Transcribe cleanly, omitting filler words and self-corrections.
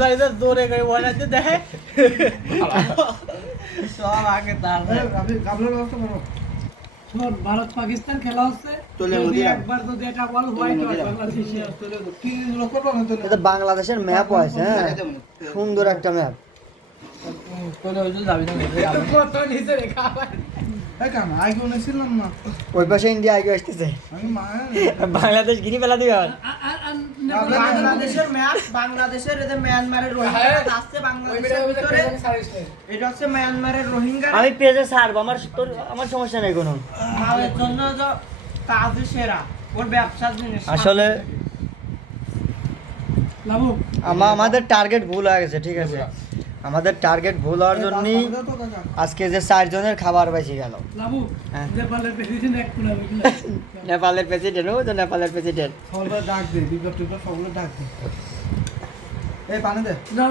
যাইতে জোরে করে বলাতে দেয় সব আগে তার আপনি কাবলের ব্যবস্থা করো শোন ভারত পাকিস্তান খেলা হচ্ছে যদি একবার যদি এটা বল হোয়াইট হয় বাংলাদেশে কি লোক করবো না এটা বাংলাদেশের ম্যাপও আছে হ্যাঁ সুন্দর একটা ম্যাপ তোলে ওইজন যাবি না কত নিচে রেখা এই কাম আগে ছিলাম না ওই পাশে ইন্ডিয়া আগে আসতেছে আমি মা বাংলাদেশ গিনি ফেলা দিবে আর বাংলাদেশের ম্যাপ বাংলাদেশের এতে মায়ানমারের রোহিঙ্গা আসছে বাংলাদেশের ভিতরে এটা হচ্ছে মায়ানমারের রোহিঙ্গা আমি পেজে ছাড়বো আমার সমস্যা নেই কোনো মালের জন্য যে কাজে সেরা ওর ব্যবসার জিনিস আসলে লাবু আমাদের টার্গেট ভুল হয়ে গেছে ঠিক আছে আমাদের টার্গেট ভুল হওয়ার জন্যই আজকে যে 4 জনের খাবার বেঁচে গেল লাবু হ্যাঁ। নেপালের প্রেসিডেন্ট এক কোনা বুঝলা নেপালের প্রেসিডেন্ট ও তো নেপালের প্রেসিডেন্ট সবগুলো ডাক দে বিপ্লব টিপ্লব সবগুলো ডাক দে এই পানি দে না